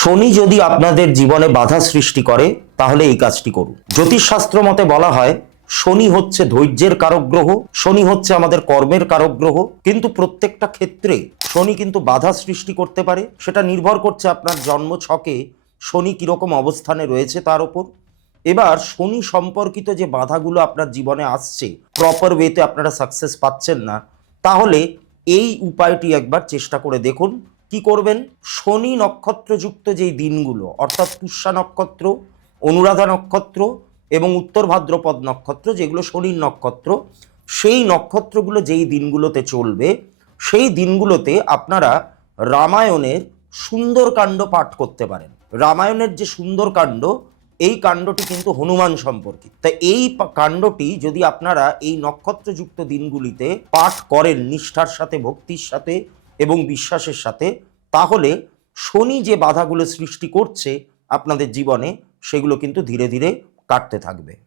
শনি যদি আপনাদের জীবনে বাধা সৃষ্টি করে তাহলে এই কাজটি করুন। জ্যোতিষশাস্ত্র মতে বলা হয় শনি হচ্ছে ধৈর্যের কারক গ্রহ, শনি হচ্ছে আমাদের কর্মের কারক গ্রহ, কিন্তু প্রত্যেকটা ক্ষেত্রে শনি কিন্তু বাধা সৃষ্টি করতে পারে। সেটা নির্ভর করছে আপনার জন্ম ছকে শনি কিরকম অবস্থানে রয়েছে তার উপর। এবার শনি সম্পর্কিত যে বাধাগুলো আপনার জীবনে আসছে, প্রপার ওয়েতে আপনারা সাকসেস পাচ্ছেন না, তাহলে এই উপায়টি একবার চেষ্টা করে দেখুন। কি করবেন? শনি নক্ষত্রযুক্ত যেই দিনগুলো, অর্থাৎ পুষ্যা নক্ষত্র, অনুরাধা নক্ষত্র এবং উত্তর ভাদ্রপদ নক্ষত্র, যেগুলো শনির নক্ষত্র, সেই নক্ষত্রগুলো যেই দিনগুলোতে চলবে সেই দিনগুলোতে আপনারা রামায়ণের সুন্দরকাণ্ড পাঠ করতে পারেন। রামায়ণের যে সুন্দরকাণ্ড, এই কাণ্ডটি কিন্তু হনুমান সম্পর্কিত। তাই এই কাণ্ডটি যদি আপনারা এই নক্ষত্রযুক্ত দিনগুলিতে পাঠ করেন নিষ্ঠার সাথে, ভক্তির সাথে এবং বিশ্বাসের সাথে, তাহলে শনি যে বাধাগুলো সৃষ্টি করছে আপনাদের জীবনে, সেগুলো কিন্তু ধীরে ধীরে কাটতে থাকবে।